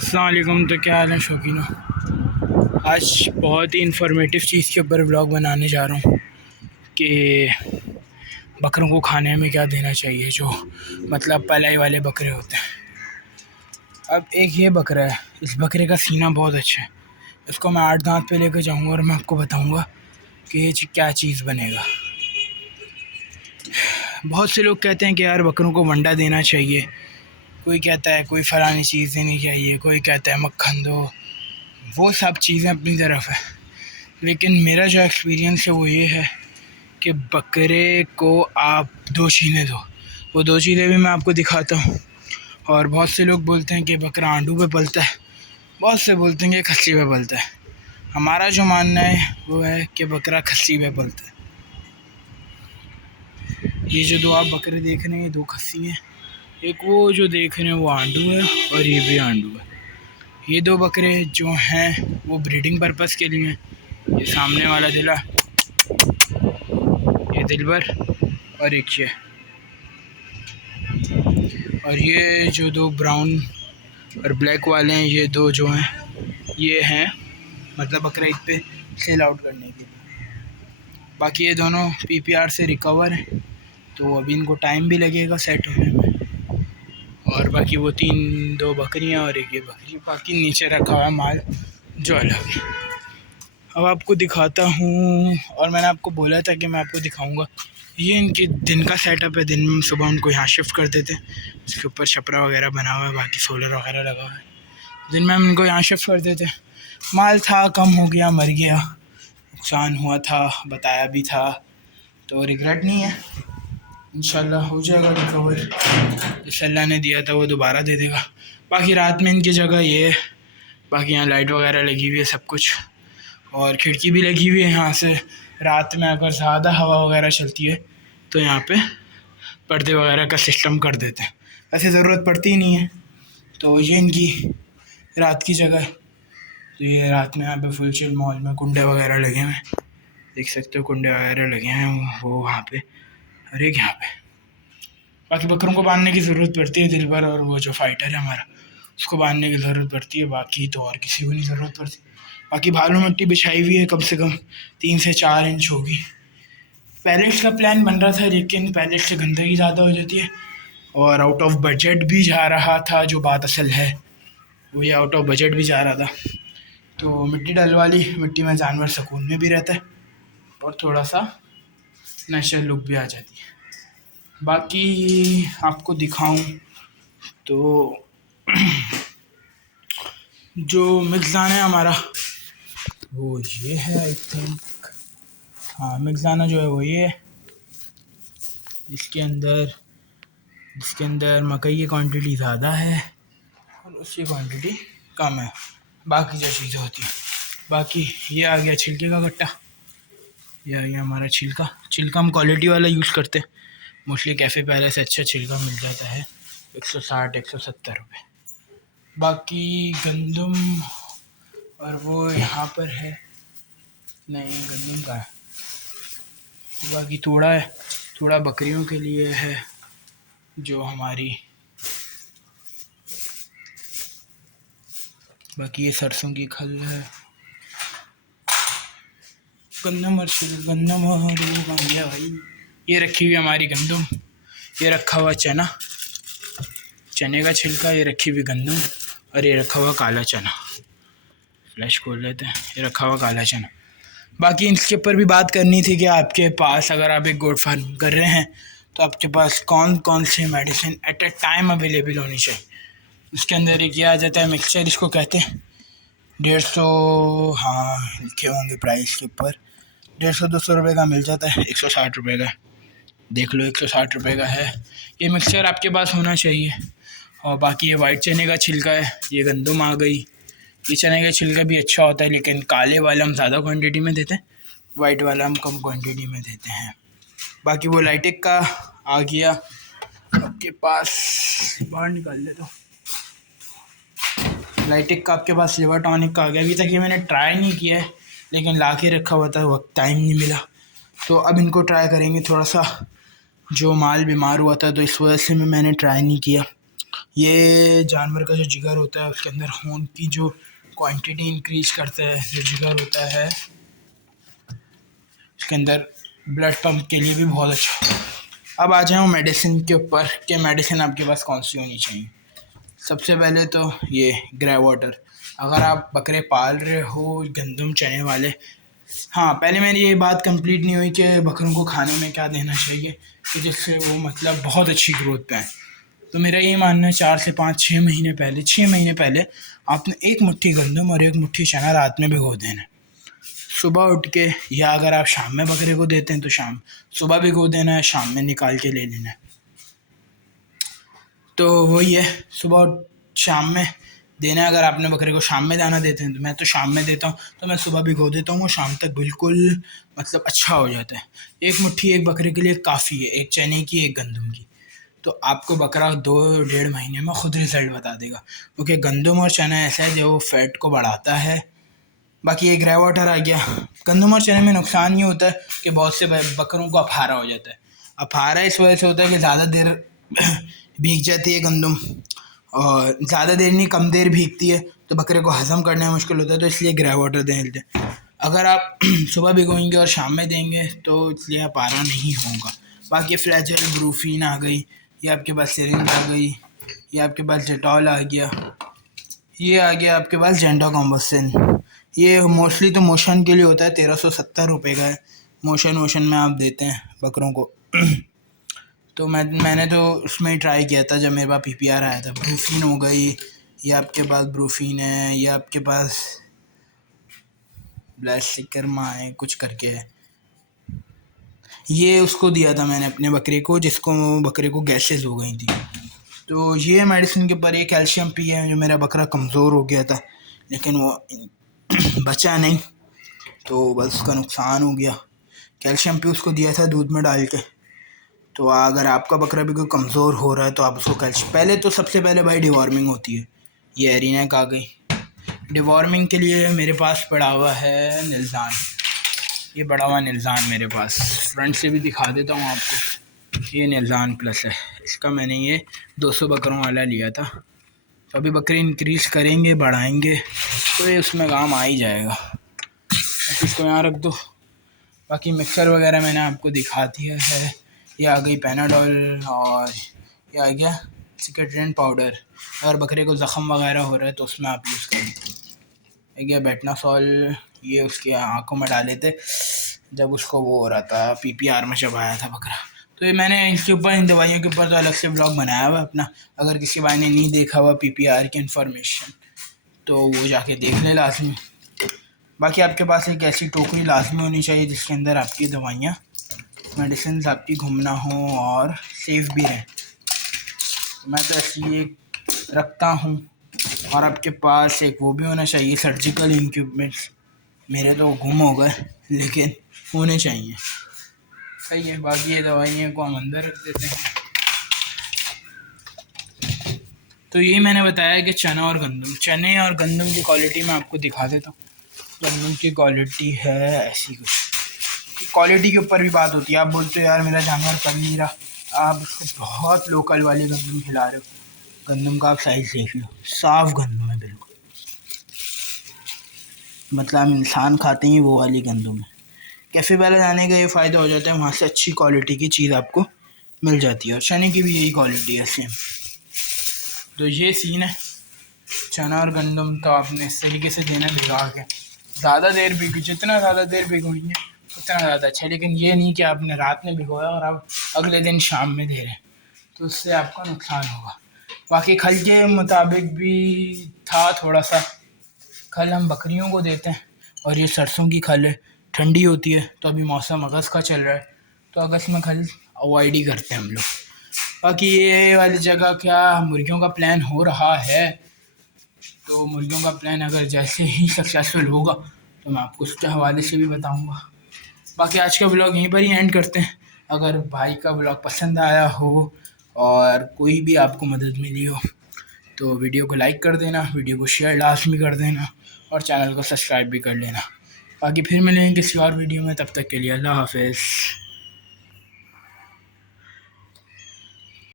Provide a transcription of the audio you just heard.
अस्सलाम वालेकुम। तो क्या हाल है शौकीनों। आज बहुत ही इन्फॉर्मेटिव चीज़ के ऊपर ब्लॉग बनाने जा रहा हूँ कि बकरों को खाने में क्या देना चाहिए, जो मतलब पलाई वाले बकरे होते हैं। अब एक ये बकरा है, इस बकरे का सीना बहुत अच्छा है। इसको मैं 8 दांत पे लेकर जाऊँगा और मैं आपको बताऊँगा कि ये क्या चीज़ बनेगा। बहुत से लोग कहते हैं कि यार बकरों को वंडा देना चाहिए, कोई कहता है कोई फलानी चीज़ देनी चाहिए, कोई कहता है मक्खन दो। वो सब चीज़ें अपनी तरफ है, लेकिन मेरा जो एक्सपीरियंस है वो ये है कि बकरे को आप 2 चीज़ें दो। वो 2 चीज़ें भी मैं आपको दिखाता हूँ। और बहुत से लोग बोलते हैं कि बकरा आंडू पे पलता है, बहुत से बोलते हैं कि खस्सी पे पलता है। हमारा जो मानना है वो है कि बकरा खस्सी पे पलता है। ये जो 2 आप बकरे देख रहे हैं, ये 2 खस्सी हैं। एक वो जो देख रहे हैं वो आंडू है और ये भी आंडू है। ये 2 बकरे जो हैं वो ब्रीडिंग पर्पज़ के लिए हैं। ये सामने वाला दिला, ये दिलबर, और एक ये। और ये जो 2 ब्राउन और ब्लैक वाले हैं, ये 2 जो हैं ये हैं मतलब बकरा ईद पे सेल आउट करने के लिए। बाकी ये दोनों पीपीआर से रिकवर हैं, तो अभी इनको टाइम भी लगेगा सेट होने में। और बाकी वो 2 बकरियाँ और एक ये बकरी, बाकी नीचे रखा हुआ माल जो अलग है। अब आपको दिखाता हूँ, और मैंने आपको बोला था कि मैं आपको दिखाऊंगा। ये इनके दिन का सेटअप है। दिन में सुबह उनको यहाँ शिफ्ट कर देते हैं, इसके ऊपर छपरा वगैरह बना हुआ है, बाकी सोलर वगैरह लगा हुआ है। दिन में हम इनको यहाँ शिफ्ट कर देते हैं। माल था, कम हो गया, मर गया, नुकसान हुआ था, बताया भी था, तो रिग्रेट नहीं है। इंशाल्लाह हो जाएगा रिकवर। जिस अल्लाह ने दिया था वो दोबारा दे देगा। बाकी रात में इनकी जगह ये है, बाकी यहाँ लाइट वगैरह लगी हुई है, सब कुछ, और खिड़की भी लगी हुई है। यहाँ से रात में अगर ज़्यादा हवा वगैरह चलती है तो यहाँ पे पर्दे वगैरह का सिस्टम कर देते हैं। ऐसे ज़रूरत पड़ती ही नहीं है। तो ये इनकी रात की जगह है। तो ये रात में यहाँ पे फुल चिल मॉल में कुंडे वगैरह लगे हुए हैं, देख सकते हो, कुंडे वगैरह लगे हैं वो वहाँ पे और एक यहाँ पे। बाकी बकरों को बांधने की ज़रूरत पड़ती है, दिलबर और वो जो फाइटर है हमारा, उसको बांधने की ज़रूरत पड़ती है। बाकी तो और किसी को नहीं ज़रूरत पड़ती। बाकी भालू मिट्टी बिछाई हुई है, कम से कम 3 से 4 इंच होगी। पैलेट्स का प्लान बन रहा था, लेकिन पैलेट से गंदगी ज़्यादा हो जाती है और आउट ऑफ बजट भी जा रहा था। जो बात असल है वो ये आउट ऑफ बजट भी जा रहा था। तो मिट्टी डलवा ली। मिट्टी में जानवर सुकून में भी रहता है और थोड़ा सा नेचुरल लुक भी आ जाती है। बाकी आपको दिखाऊं तो जो मिक्सदाना है हमारा वो ये है, आई थिंक। हाँ, मिक्सदाना जो है वो ये है। इसके अंदर मकई की क्वांटिटी ज़्यादा है और उसकी क्वांटिटी कम है, बाकी जो चीज़ें होती हैं। बाकी ये आ गया छिलके का कट्टा, ये आ गया हमारा छिलका। हम क्वालिटी वाला यूज़ करते हैं मोस्टली। कैफ़े पहले से अच्छा छिलका मिल जाता है 160-170 रुपये। बाकी गंदम और वो यहाँ पर है, नहीं गंदम का है। बाकी थोड़ा है, थोड़ा बकरियों के लिए है जो हमारी। बाकी ये सरसों की खल है। गंदम और वो बन गया भाई। ये रखी हुई हमारी गंदम, ये रखा हुआ चना, चने का छिलका, ये रखी हुई गंदम, और ये रखा हुआ काला चना। फ्लैश खोल लेते हैं, ये रखा हुआ काला चना। बाकी इसके ऊपर भी बात करनी थी कि आपके पास अगर आप एक गोट फार्म कर रहे हैं तो आपके पास कौन कौन सी medicine at a time available होनी चाहिए। इसके अंदर एक ये आ जाता है मिक्सचर, इसको कहते हैं 150, हाँ लिखे होंगे प्राइस के ऊपर, 150-200 रुपये का मिल जाता है, 160 रुपये का, देख लो 160 रुपये का है। ये मिक्सचर आपके पास होना चाहिए। और बाकी ये वाइट चने का छिलका है, ये गंदम आ गई। ये चने का छिलका भी अच्छा होता है, लेकिन काले वाला हम ज़्यादा क्वांटिटी में देते हैं, वाइट वाला हम कम क्वांटिटी में देते हैं। बाकी वो लाइटिक का आ गया आपके पास, बाहर निकाल ले तो। लाइटिक का आपके पास लिवर टॉनिक का आ गया। अभी तक ये मैंने ट्राई नहीं किया है, लेकिन ला के रखा हुआ था, वक्त टाइम नहीं मिला, तो अब इनको ट्राई करेंगे। थोड़ा सा जो माल बीमार हुआ था तो इस वजह से मैंने ट्राई नहीं किया। ये जानवर का जो जिगर होता है उसके अंदर खून की जो क्वांटिटी इंक्रीज करता है। जो जिगर होता है उसके अंदर ब्लड पंप के लिए भी बहुत अच्छा। अब आ जाऊँ मेडिसिन के ऊपर कि मेडिसिन आपके पास कौन सी होनी चाहिए। सबसे पहले तो ये ग्रे वाटर, अगर आप बकरे पाल रहे हो गंदम चने वाले। हाँ, पहले मेरी ये बात कंप्लीट नहीं हुई कि बकरों को खाने में क्या देना चाहिए कि जिससे वो मतलब बहुत अच्छी ग्रोथ पाएँ। तो मेरा ये मानना है 4 से 5-6 महीने पहले 6 महीने पहले आपने एक मुट्ठी गंदम और एक मुट्ठी चना रात में भिगो देना है। सुबह उठ के, या अगर आप शाम में बकरे को देते हैं तो सुबह भिगो देना है, शाम में निकाल के ले लेना है। तो वही है, सुबह शाम में देना है। अगर आपने बकरे को शाम में दाना देते हैं तो मैं तो शाम में देता हूँ, तो मैं सुबह भिगो देता हूँ और शाम तक बिल्कुल मतलब अच्छा हो जाता है। एक मुट्ठी एक बकरे के लिए काफ़ी है, एक चने की एक गंदम की। तो आपको बकरा 2-1.5 महीने में खुद रिज़ल्ट बता देगा, क्योंकि गंदम और चना ऐसा है जो फैट को बढ़ाता है। बाकी ये ग्रे वाटर आ गया। गंदम और चने में नुकसान ये होता है कि बहुत से बकरों को अफारा हो जाता है। अफारा इस वजह से होता है कि ज़्यादा देर भीग जाती है गंदम, और ज़्यादा देर नहीं, कम देर भीगती है तो बकरे को हज़म करने में मुश्किल होता है, तो इसलिए ग्रे वाटर देते हैं। अगर आप सुबह भिगोएंगे और शाम में देंगे तो इसलिए अफारा नहीं होगा। बाकी फ्लैचेल ब्रूफिन आ गई, ये आपके पास सिरिंज आ गई, ये आपके पास डेटॉल आ गया, ये आ गया आपके पास जेंडाकॉम्बोसिन। ये मोस्टली तो मोशन के लिए होता है, 1370 रुपये का है। मोशन में आप देते हैं बकरों को। तो मैंने तो उसमें ही ट्राई किया था जब मेरे पास पीपीआर आया था। ब्रूफिन हो गई, ये आपके पास ब्रूफिन है, ये आपके पास ब्लैसिकरमा है कुछ करके है। ये उसको दिया था मैंने अपने बकरे को, जिसको बकरे को गैसेस हो गई थी। तो ये मेडिसिन के ऊपर, ये कैल्शियम पी है, जो मेरा बकरा कमज़ोर हो गया था लेकिन वो बचा नहीं, तो बस उसका नुकसान हो गया। कैल्शियम पी उसको दिया था दूध में डाल के। तो अगर आपका बकरा भी कोई कमज़ोर हो रहा है तो आप उसको कैल्शियम, पहले तो सबसे पहले भाई डिवॉर्मिंग होती है। ये एरिनेक आ गई। डिवॉर्मिंग के लिए मेरे पास पड़ा हुआ है निल्जान, ये बड़ा हुआ निल्जान मेरे पास, फ्रंट से भी दिखा देता हूँ आपको। ये निल्जान प्लस है, इसका मैंने ये 200 बकरों वाला लिया था। तो अभी बकरे इंक्रीज़ करेंगे, बढ़ाएंगे, तो ये उसमें काम आ ही जाएगा। इसको यहाँ रख दो। बाकी मिक्सर वगैरह मैंने आपको दिखा दिया है। ये आ गई पैनाडोल, और ये आ गया सिकेट्रिन पाउडर, अगर बकरे को ज़ख़म वगैरह हो रहा है तो उसमें आप यूज़ करें। ये गया बेटनासॉल, ये उसके आँखों में डाले थे जब उसको वो हो रहा था, पीपीआर में जब आया था बकरा। तो ये मैंने इसके ऊपर, इन दवाइयों के ऊपर तो अलग से ब्लॉग बनाया हुआ अपना। अगर किसी भाई ने नहीं देखा हुआ पीपीआर की इन्फॉर्मेशन तो वो जाके देख ले लाजमी। बाकी आपके पास एक ऐसी टोकरी लाजमी होनी चाहिए जिसके अंदर आपकी दवाइयाँ, मेडिसिन आपकी घूमना हो और सेफ़ भी रहें। मैं तो ऐसी एक रखता हूँ। और आपके पास एक वो भी होना चाहिए, सर्जिकल इक्विपमेंट्स। मेरे तो गुम हो गए लेकिन होने चाहिए। सही है। बाकी ये दवाइयों को हम अंदर रख देते हैं। तो यही मैंने बताया कि चना और गंदम, चने और गंदम की क्वालिटी मैं आपको दिखा देता हूँ। गंदम की क्वालिटी है ऐसी कुछ, क्वालिटी के ऊपर भी बात होती है। आप बोलते हो यार मेरा जानवर कर नहीं रहा, आप उसको बहुत लोकल वाली गंदम खिला रहे हो। गंदम का आप साइज़ देख लो, साफ़ गंदम है बिल्कुल, मतलब इंसान खाते ही वो वाली गंदम है। कैफ़े वाला जाने का ये फ़ायदा हो जाता है, वहाँ से अच्छी क्वालिटी की चीज़ आपको मिल जाती है। और चने की भी यही क्वालिटी है सेम। तो ये सीन है। चना और गंदम तो आपने इस तरीके से देना भिगा के, ज़्यादा देर भिगो, जितना ज़्यादा देर भिगोएंगे उतना ज़्यादा अच्छा। लेकिन ये नहीं कि आपने रात में भिगोया और आप अगले दिन शाम में दे रहे हैं, तो उससे आपका नुकसान होगा। बाकी खल के मुताबिक भी था थोड़ा सा, खल हम बकरियों को देते हैं, और ये सरसों की खल है, ठंडी होती है। तो अभी मौसम अगस्त का चल रहा है, तो अगस्त में खल अवॉइड ही करते हैं हम लोग। बाकी ये वाली जगह क्या मुर्गियों का प्लान हो रहा है, तो मुर्गियों का प्लान अगर जैसे ही सक्सेसफुल होगा तो मैं आपको उसके हवाले से भी बताऊंगा। बाकी आज का ब्लॉग यहीं पर ही एंड करते हैं। अगर भाई का ब्लॉग पसंद आया हो और कोई भी आपको मदद मिली हो तो वीडियो को लाइक कर देना, वीडियो को शेयर लाजमी कर देना, और चैनल को सब्सक्राइब भी कर लेना। बाकी फिर मिलेंगे किसी और वीडियो में, तब तक के लिए अल्लाह हाफ़िज़।